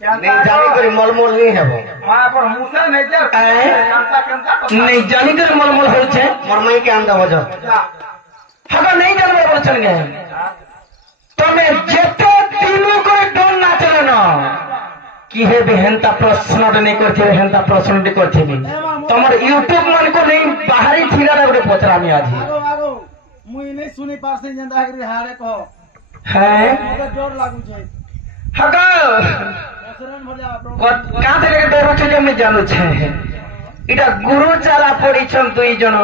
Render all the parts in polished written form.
नहीं जानी कर मलमल नहीं है वो नहीं जानी कर मलमल हो मरमई के अंदर हो जाओ हगा नहीं जानवे बोल चल गए तमें जेते तीनों को डोन ना चले ना कि हे बेहनता प्रश्न नहीं करते हेनता प्रश्न नहीं करते तमर यूट्यूब मन को नहीं बाहरी थिरा रे पचरा में आज मुई नहीं सुनी पास नहीं जनता है हारे को है मगर डर लागू छै हगा का थे के डर छै जे मैं जानू छै इटा गुरु चाला पड़ीछन दुई जन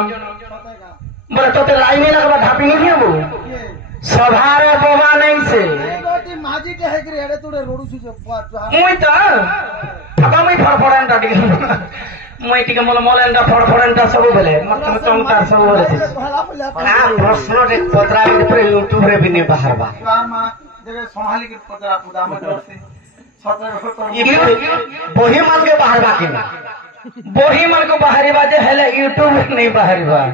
बोले तोते लाइने लगबा ढापी नहीं है वो सभारे बोबा नहीं से गोटी माजी के है कि एड़े तोड़े रोडू छु मुई त हगा मुई फड़फड़ांटा टिके मुई टिके मलमलेंटा फड़फड़ांटा सब बेले मत चौंटा सब बोले आ प्रश्न रे पतरा में पूरे यूट्यूब रे भी नहीं बाहर बा मां जगह संभाली के पतरा खुदा में डर से बोही मन के बाहर बा कि बोही मन को बाहरी बा जे हेले यूट्यूब नहीं बाहरी बा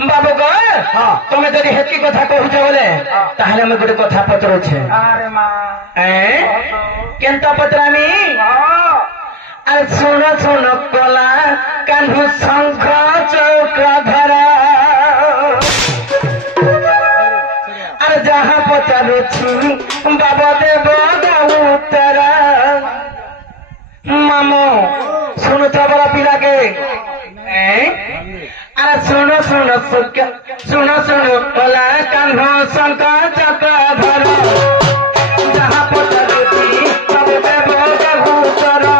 बाबू को हां तुमे जदी हेती कथा कहू छ बोले ताहले हम गोटे कथा पचरो छे अरे मां केनता पचरामी अरे सुनो सुनो कोला कान्हु शंख चौका धरा अरे जहां पचरो छी बाबा देव उत्तरा मामो सुनो चबरा पिला के अरे सुनो सुनो सुनो सुनो कोला कान्हु शंख चौका धरा जहां पचरो छी बाबा देव उत्तरा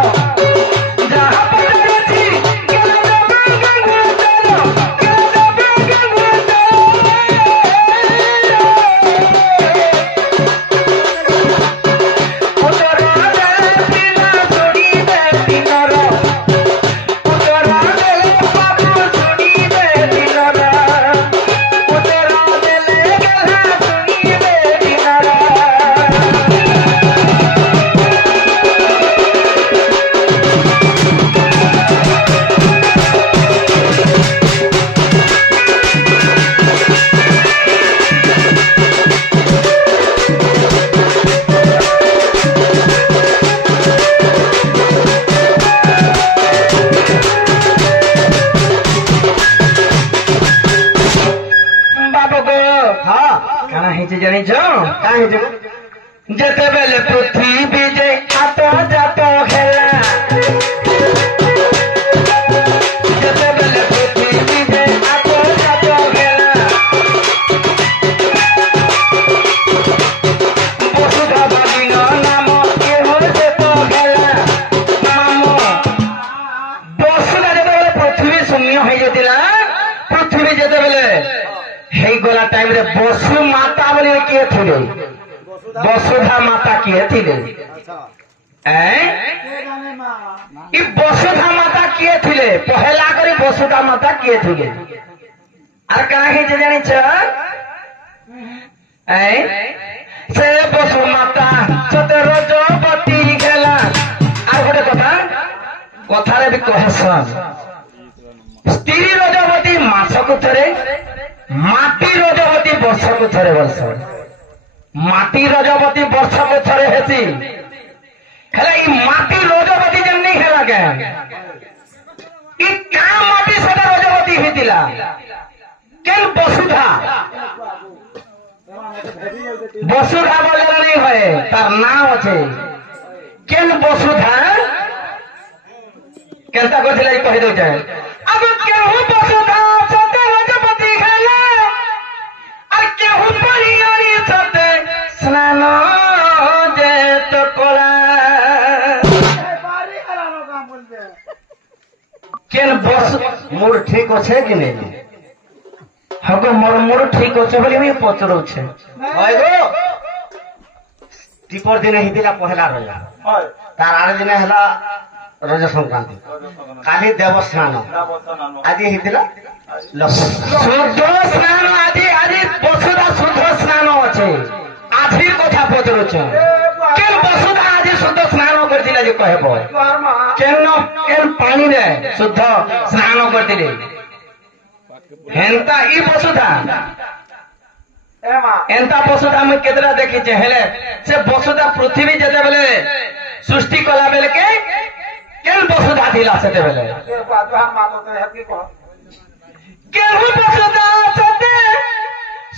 जते बेले पृथ्वी बीजे आतो जातो खेला जते बेले पृथ्वी बीजे आतो जातो खेला वसुधा बालिन नाम के हो जेतो खेला मामो वसुधा जते बेले पृथ्वी शून्य हो जेतिला पृथ्वी जते बेले हे गोला टाइम रे वसु माता बोली के थिले वसुधा माता किए थिले वसुधा माता किए थिले पहला करी वसुधा माता किए थिले आर कहीं जानी से वसु माता सते रजपति गेला आर गोटे कथा कथारे भी कहसन स्त्री रजपति मासक थरे माटी रजपति वर्षक थरे वर्ष माटी रजपति वर्ष को थरे हेती हेले माटी रजपति जन नहीं हेला के माटी सदा रजपति हेतिला केन वसुधा बोले नहीं है तार नाम अच्छे केन वसुधा केनता कहथिला कहि दो जाए अब केहू वसुधा सते रजपति हेला और केहू परियारी सते स्नान जे तो कोला केन बस मूड ठीक अच्छे कि नहीं हगो मोर मूड ठीक अच्छे बोली मैं पचरो छे गो टिपर दिन हितिला पहला रजा तार आरे दिन हला रज संक्रांति काली देवस्नान आज हितिला शुद्ध स्नान आज आज वसुधा शुद्ध स्नान अच्छे आज कथा पचरो छे केन वसुधा आज शुद्ध स्नान करथिला जे कहबो केन पानी रे शुद्ध स्नान करथिले हेंता ई वसुधा एंता वसुधा मैं केतरा देखी हेले से वसुधा पृथ्वी जते बेले सृष्टि कला बेल के केन बसुधा थिला सेते बेले केहू बसुधा सते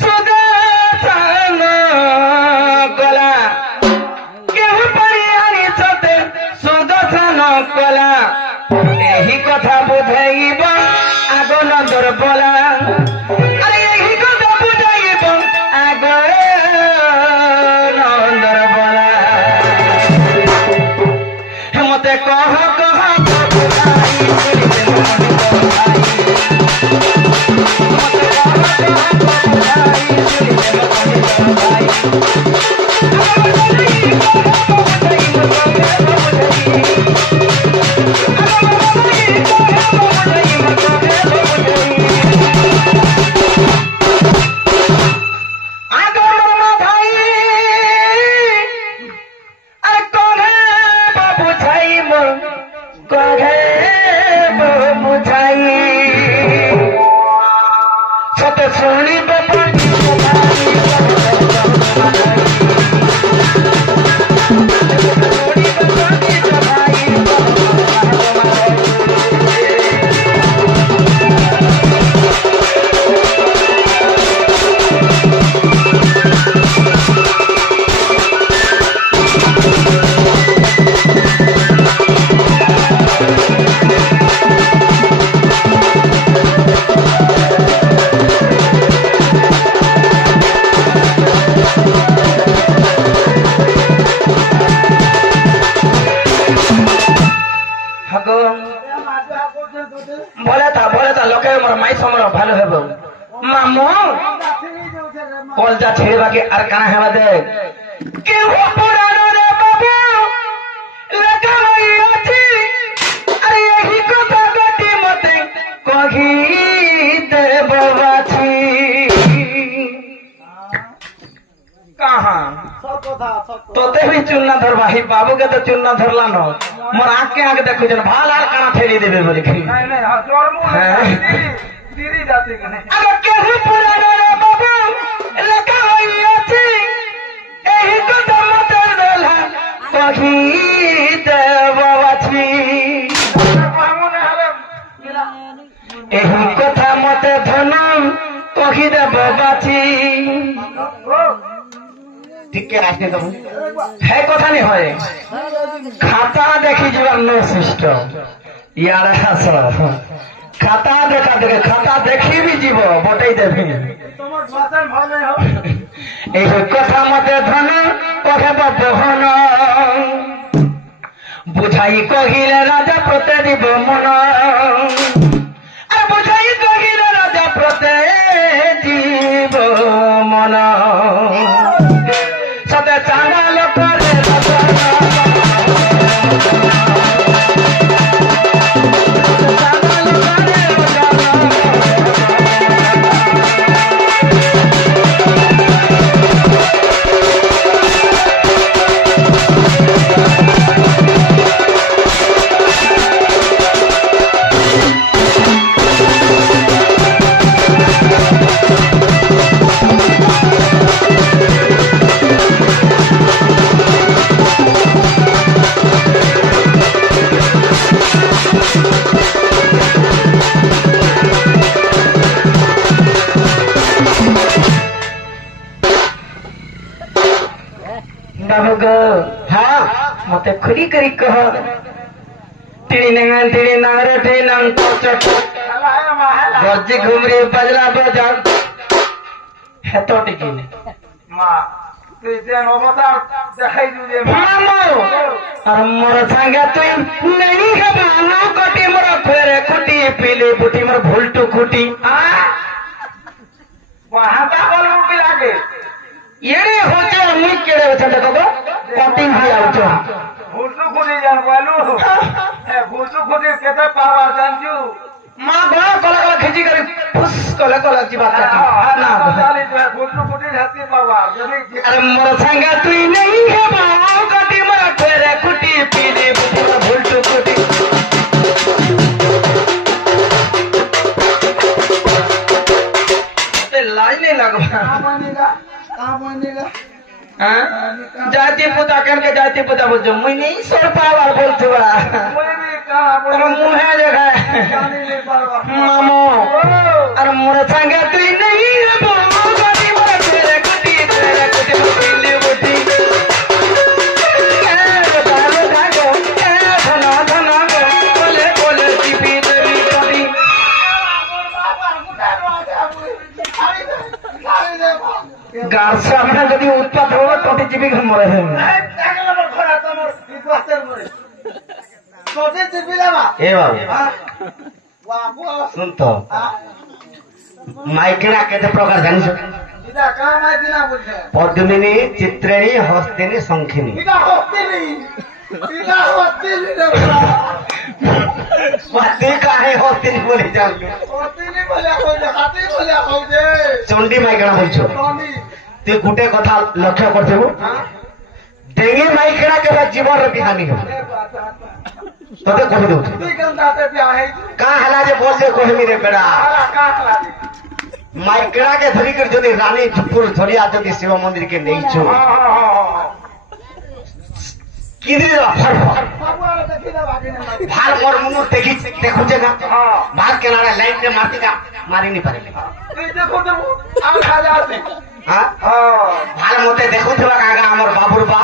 सुदर्शन कला केहू परियानी सते सुदर्शन कला एही कथा बुझाइब आग नंदर बोला अरे एही कथा बुझाइब आग नंदर बोला मते कह बोले था लोके मोर माई समर भालो हेबो मामो कलजा छेड़बा के आर काना हेबा दे के हो पुरानो रे बाबू लगा होई अछि अरे यही कथा गटी मते कही दे बाबाछी कहां तोते भी चुनना धरबा ही बाबू के तो चुनना धरला न मोर आंख के आगे देखो जन भाल आर काना छेड़ी देबे बोले नहीं नहीं हां जोर मुंह दीदी जाती कने अरे केहू पुरानो रे बाबू लगा होई अछि एही कथा मते देला कही दे बाबाछी एही कथा मते धनु कही दे बाबाछी ठीक आसे तो है कथा नहीं है खाता देखी जीवन नो सिस्टम यार खाता देखा देखे खाता देखी भी जीव बटई देवी कथा मते धन कहे बहन बुझाई कहिले राजा प्रते जीव मन बुझाई कहिले राजा प्रते जीव मन सते चांगाल करे हाँ मते खुरी करी कह टीनी नांगरे टीनी नांग गज्जी घुमरी बजला बजा है तो टिकी माँ और मोर सांगे तु नहीं है बानो कटी मोर फेरे खुटी पीली बुटी मोर भुलटू खुटी वहां का बोल उठी लागे ये होचे मुई केड़े होचे देखो कटिंग ही आउचो भुलटू खुटी जान बोलू ए भुलटू खुटी केते पावर जानजू मां गला गला खिची करी फुस कला जीवा काटी ना चाली तो भुलटू खुटी जाती पावर अरे मोर संगा तू नहीं है बाओ कटी मोर फेरे खुटी पीली बुटी मोर भुलटू खुटी ते लाज नहीं लगवा कहां बनेगा हां जाति पुता के केन के जाती पता बोल जो मुई नहीं सर पावर बोलथुआ मुहे जगह मामो अरे मोर संगे तू नहीं रे बोल गरी मोर तेरे कुटी ले बुटी ए बालो जागो ए धना गो बोले टिपी देवी करी गार से अपना यदि उत्पात हो तो जीवी घर मरे है ए बाबू सुन तो माइकिना केते प्रकार जानिस पद्मिनी चित्रिणी हस्तिनी शंखिनी बाती काहे हस्तिनी बोली जान चंडी माइकिना बोलछो तु गुटे कथा लक्ष्य करथेबो डेंगी माइकिना केबे जीवन रे बिहानी हो तोते कहि दउ का हला जे बोल जे कहमी रे बेड़ा माइकिना के धरी कर जदी रानी झुपुर धरिया जदी शिव मंदिर के नहीं छु किदि फर भार मोर मुनु देखु जे ना भाग के नारा लाइन में मारती का मारी नहीं पारे देखो तो आ खा जाते हां भार मोते देखु थवा कागा हमर बाबुर बा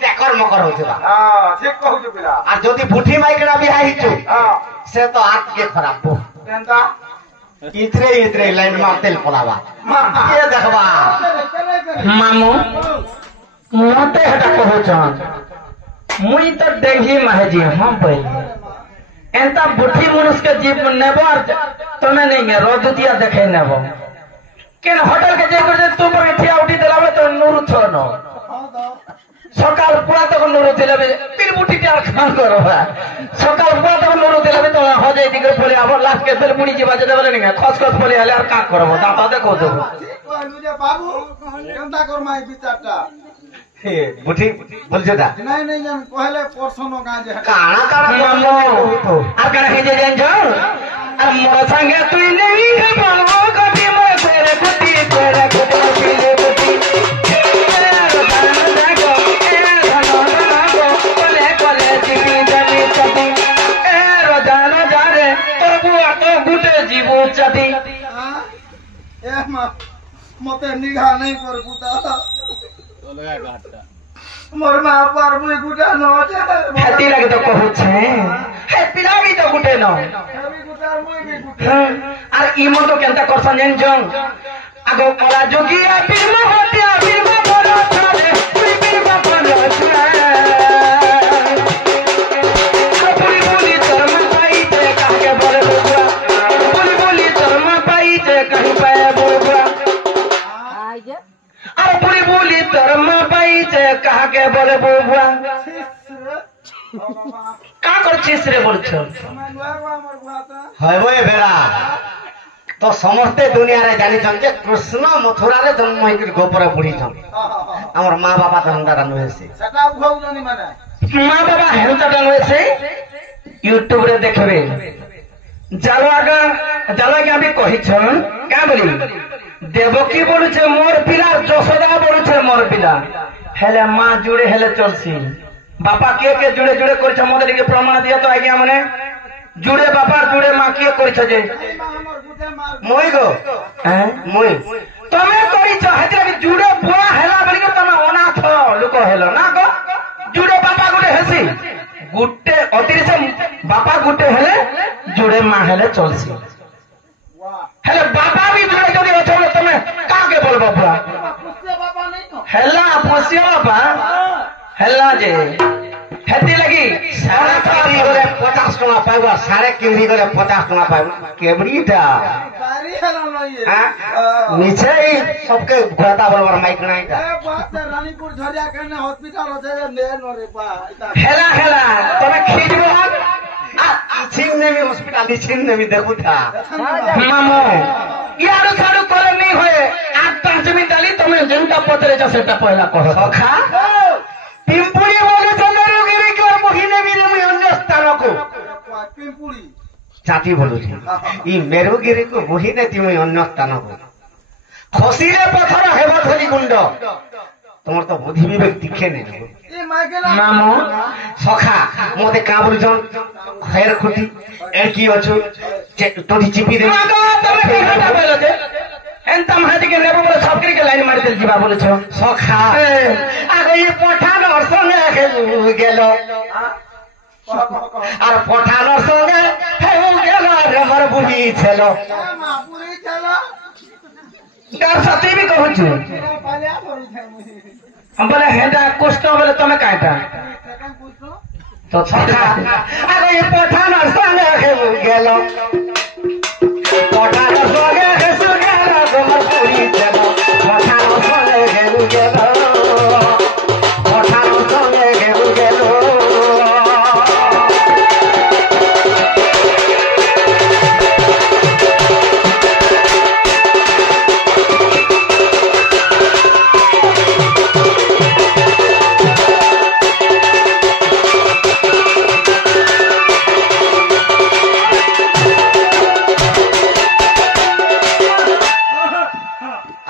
टेकर मकर होथबा हां ठीक कहू छु पिला आ जदी बुठी माइकिना बिहाई छु हां से तो आत के खराब हो केनता इतरे लाइन में तेल पलावा ये देखबा मामू मोते हटा कहू छ मुई तो डेंगी महजी हम पहले एंता बुठी मनुष्य के जीव नेबो तने नहीं है रोजुतिया देखे नेबो केन होटल के जे कर तू पर ठिया उठी देलाबे तो नूर छ न सकाल पुरा तक नूर देलाबे फिर बुठी त्यार खान करो सकाल पुरा तक नूर देलाबे तो हो जाई दिगर बोले अब लास्ट के फिर मुड़ी जीवा जे देबे नहीं खस खस बोले हले का करबो दाता देखो दो बाबू केनता कर माई विचारटा बुठी बोलछे दा नहीं जान पहले परसनो गां जे काना मामो आ कण हे जे जान जो आ मोर संगे तू नहीं है बोलो कभी मोर तेरे कुटी ले बुटी कोले जीवी जमी चटी ए रोजाना जा रे तो बुआ तो गुटे जीवो चटी ए मते निघा नहीं कर गुटा मोर मां पर मुई गुटा न हेती लगे तो कहू छे हे पिला भी तो गुटे न अभी गुटा मुई भी गुटा आर इमो तो केनता करसन जन जंग आगो कला जोगिया फिर होतिया फिर बोलो छाले फिर बोलो छाले पूरी बोली धर्म पाई ते कह के बोले बुआ बोली धर्म पाई ते कहीं पाए बुआ अरे पूरी बोली धर्म पाई ते कह के बोले बुआ का कर छिस रे बोलछो हबे बेरा तो समस्ते दुनिया रे जानि छन जे कृष्ण मथुरा रे जन्म होई के गोपर बुढ़ी छन हमर मां बाबा धंदारा नहे से सेटा भौ जनी माने मां बाबा हेंता नहे से यूट्यूब रे देखबे जालो के अभी कहि छन का बोली देवकी बोलु छे मोर पिला जसोदा बोलु छे मोर पिला हेले मां जुड़े हेले चलसी बापा के जुड़े जुड़े कर छ मदे के प्रमाण दिया तो आज्ञा माने जुड़े बापा जुड़े मां के कर छ जे मोई गो मोई तमे करी छ हेतरा के जुड़े बुआ हेला बोली के तमे अनाथ लोक हेलो ना गो जुड़े बापा गुटे हेसी गुटे अतिरि से बापा गुटे हेले जुड़े मां हेले चलसी हेले बापा भी जुड़े जदी अछो तमे का के बोलबो बुआ बाबा नहीं तो हेला पुसिया बापा हेला जे हेती लगी सारे किरी करे 50 टका पाइबा सारे किरी करे 50 टका पाइबा केबड़ीटा बारी हेला नहीं है नीचे ही सबके घोटा बराबर माइक नहीं था ए बात रानीपुर झरिया कने हॉस्पिटल होते ने नरे पा हेला तने खींच बोल आ छिन ने भी हॉस्पिटल छिन ने भी देखु था मामो यारो साडू करे नहीं होए 8-5 मिनट डाली तमे जनता पत्रे जा सेटा पहला कहो सखा पिंपुड़ी बोले चंदरू गिरी के महीने भी मैं अन्य स्थान को पिंपुड़ी चाची बोलू थी ई मेरू गिरी को महीने थी मैं अन्य स्थान को खसी रे पत्थर हेबा थली गुंड তোমার তো বুদ্ধি বিবেক তীক্ষে নেই ଏ ମାଇକେଲା ମାମୁ ସଖା ମତେ କାଁ ବୋଲୁଛନ୍ ହେର ଖୁଟି ଏଡକି ଅଛୁ ତୋଠି ଚିପି ଦେ ଏନ୍ତା ମହାତିକେ ନେବ ବୋଲେ ସବକିରିକେ ଲାଇନ ମାରିଦେଲି ଯିବା ବୋଲୁଛ ସଖା ଆଗ ଏ ପଠାନ ସଙ୍ଗେ ଗେଲ আর পঠানোর সঙ্গে হেউ গেল রে মোর বুড়ি ছেল ମାପୁରୀ ଚାଲ ତାର ସତେ ବି କହୁଛୁ ପାଲିଆ ପଡୁଥାଏ ବୋଲେ ହେଟା କଷ୍ଟ ବୋଲେ ତମେ କାଇଟା ସେକେଣ୍ଡ ପୁଷ୍ଟ তো সখা আগ এ পঠানোর সঙ্গে হেউ গেল পঠানোর সঙ্গে হেসু গেল মোর বুড়ি ছেল পঠানোর সঙ্গে হেউ গেল পঠানোর সঙ্গে হেউ গেল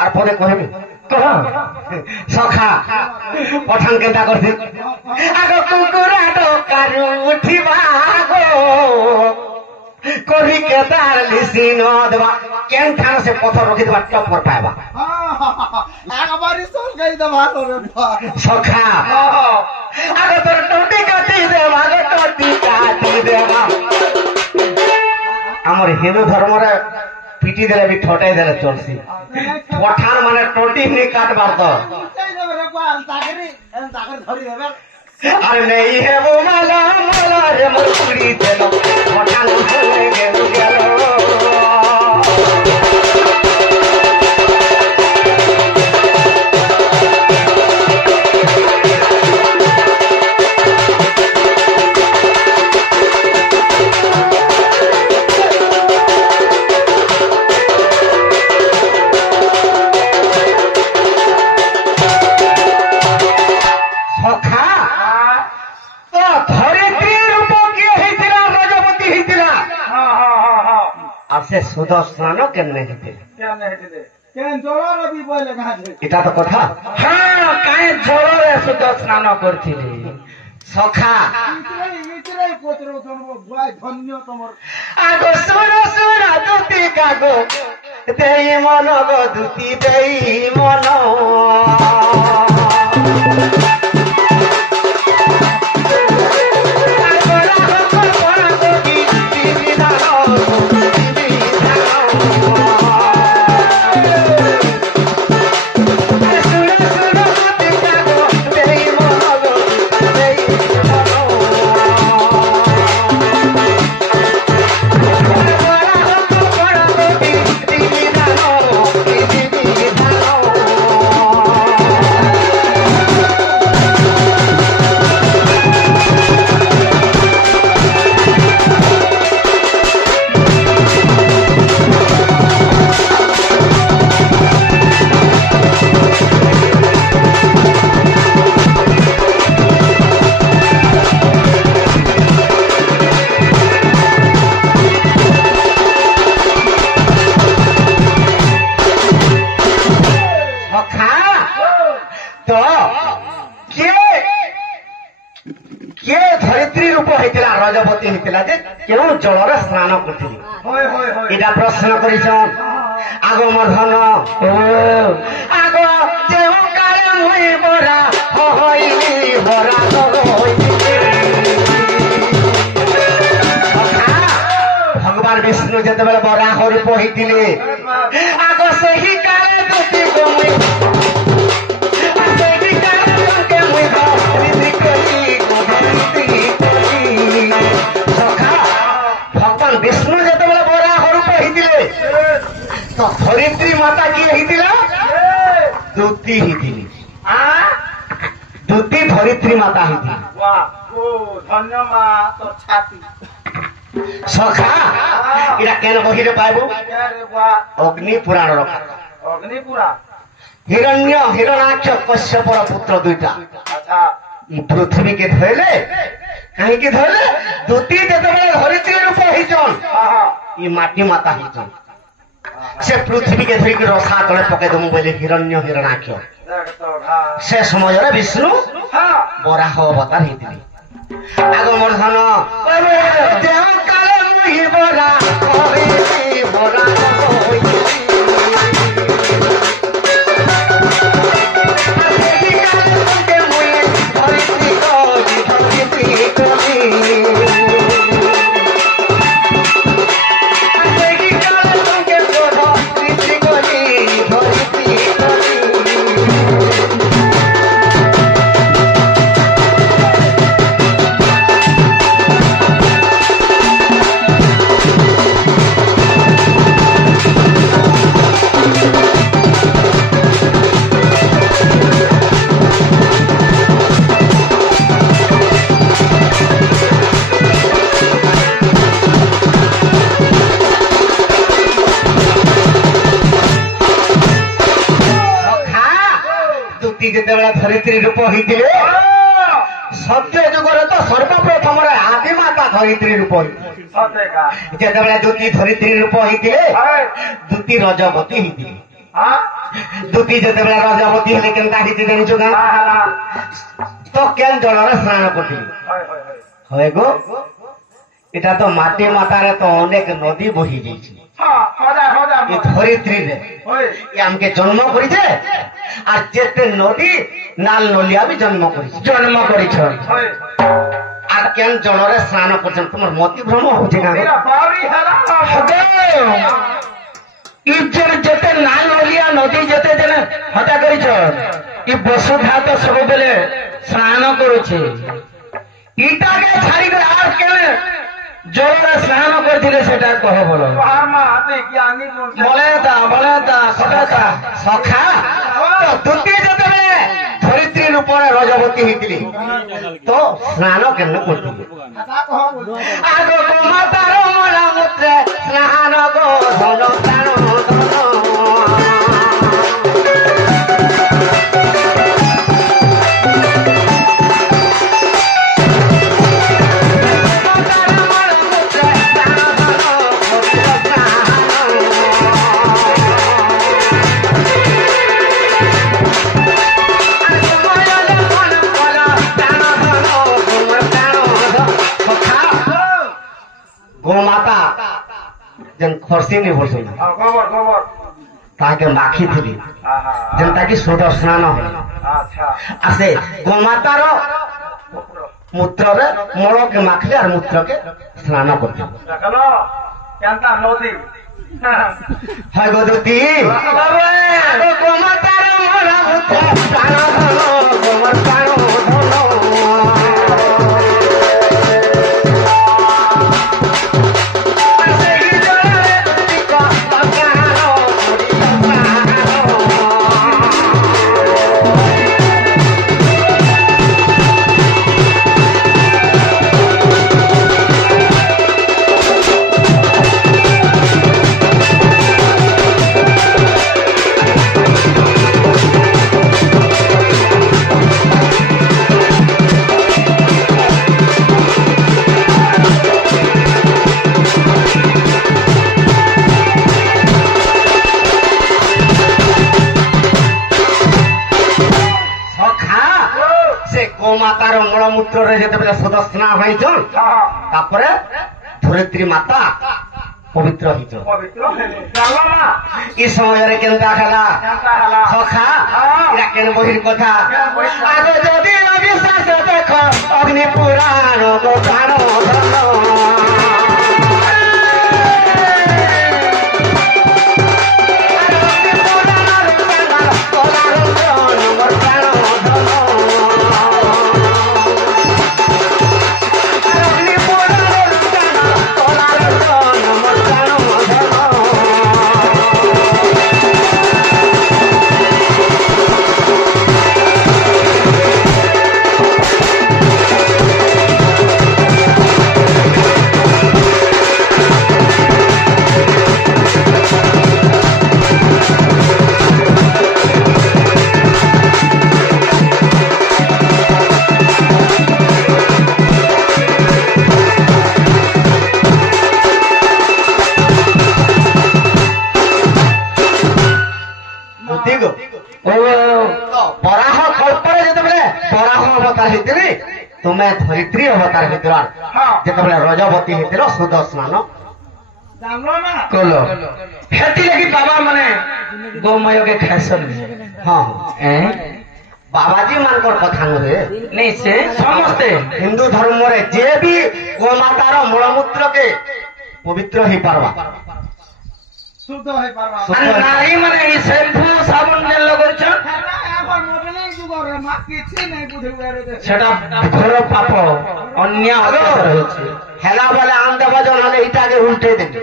আর পরে কহবে সখা পঠান কেনটা করছে আগ কুকুরা ডকারু উঠিবা গো করি কেতার লিসি ন দেবা কেন ঠান সে পথর রখি দেবা টপর পাইবা একবারই চল গাই দেবা রে সখা আগ তোর টটি কাটি দেবা গো টটি কাটি দেবা আমার হিন্দু ধর্মরে পিটি দেলে বি ঠটাই দেলে চলছি পঠান মানে টটি নি কাটবার তো চাই দেবে রে পাল তাকে ধরি দেবে আর নেই হেব মালা মালা রে মোর পুরি দেল পঠান হয়ে গেল গেল সে সুদর্শন কেমনে হেঁটেলে কেন জলর বি বলে গাছে এটা তো কথা হ্যাঁ কায়ে ঝড়রে শুদ্ধ স্নান করছিলি সখা ইতরাই পত্র জন্ম ভাই ধন্য তোমার আগ সুর সুর দুতি কাগো দেই মন গো দুতি দেই মন ରଜବତୀ ହେଇଥିଲା ଯେ କେଉଁ ଜଳରେ ସ୍ନାନ କରୁଥିଲି ଏଇଟା ପ୍ରଶ୍ନ କରିଛନ୍ ଆଗ ମଧନ ଆଗ ଯେଉଁ କାଳେ ମୁଇଁ ବରା ହଇଲି ବରା ଭଗବାନ ବିଷ୍ଣୁ ଯେତେବେଳେ ବରା ରୂପ ହେଇଥିଲେ ଆଗ ସେହି କାଳେ ଦୁତି ମୁଇଁ ভগবান বিষ্ণু যেতবে বরা রূপ হয়েছিলে তো ধরিত্রী মাতা কি হয়েছিল দুতি হয়েছিল দুতি ধরিত্রী মাতা হয়েছিল সখা এটা কেন বহিরে পাইব অগ্নি পুরাণ হিরণ্য হিরণাক্ষ কশ্যপর পুত্র দুইটা ই পৃথিবীকে ধরলে কাহিকি ধরলে দুতি যেতবে ধরিত্রী রূপ হয়েছন ই মাটি মাতা হয়েছন से पृथ्वी के धरिक रसा तले पके दमु बोले हिरण्य हिरणाक्ष से समय विष्णु बराह अवतार हेतिले आगो मोर धन देव काले मुहि बरा होई बरा होई धरित्री रूप होते सत्य जुगर तो सर्वप्रथम आदि माता धरित्री रूप जिते दूती धरित्री रूप होते दूती रजवती होते दूती जिते रजवती हेले केनता जानिଛୁ तो केन जल स्नान कर गो এটা তো মাটি মাতারে তো অনেক নদী বহি যাইছে ধরিত্রী আমাকে জন্ম করেছে আর যেতে নদী নাল নলিয়া বি জন্ম করেছ আর কেন জলরে স্নান করছেন তোমার মতি ভ্রম হচ্ছে না ইজ্জর যেতে নাল নলিয়া নদী যেতে যেন হত্যা করেছ ই বসুধা তো সবুবেলে স্নান করছে ইটাকে ছাড়ি করে আর কেন জলরে স্নান করছিলে সেটা কহ বলো বলে তা সখা দুটি যেতেবেলে ধরিত্রী রূপরে রজবতী হয়েছিল তো স্নান কেন করছিল আগ গোমাতার মলা মূত্রে স্নান গো ধন প্রাণ गोमाता जन खर्सी नहीं बोल ताके माखी थी जनता की सुदर स्नान हो आसे गोमातार मूत्र मल के माखले और मूत्र के स्नान करते है गोदूती गोमातार मल मूत्र प्राण धन गोमर प्राण गोमातार मलमूत्र जिते सदस्ना होइछन तापरे धरित्री माता पवित्र होइछन ई समय केनता हला सखा इरा केन बहिर कथा आगे जदि अविश्वास देख अग्नि पुराण गो प्राण धन ଧରିତ୍ରୀ ଅବତାର ହେଇଥିଲା ଯେତେବେଳେ ରଜବତୀ ହେଇଥିଲା ସୁଦ ସ୍ନାନ ଜାଣିଲ ନା କଲ ହେଥିଲାଗି ବାବା ମାନେ ଗୋମୟକେ ଖାଇସନ୍ ହଁ ବାବାଜୀ ମାନଙ୍କର କଥା ନୁହେଁ ନାଇଁ ସେ ସମସ୍ତେ ହିନ୍ଦୁ ଧର୍ମରେ ଯିଏ ବି ଗୋମାତାର ମୂଳମୂତ୍ରକେ ପବିତ୍ର ହେଇପାରବା ଶୁଦ୍ଧ ହେଇପାରବା ନାରୀ ମାନେ ଇ ଶ୍ୟାମ୍ପୁ ସାବୁନ ଯେନ୍ ଲଗଉଛନ୍ এখন মডেলিং যুগরে মা কিছু নেই বুঝে সেটা ঘোর পাপ ଅନ୍ୟାୟ ଅତ୍ୟାଚାର ହେଉଛି ହେଲା ବେଲେ ଆନ୍ ଦେବ ଜଣ ଏଇଟାକେ ଉଲ୍ଟେଇ ଦେବି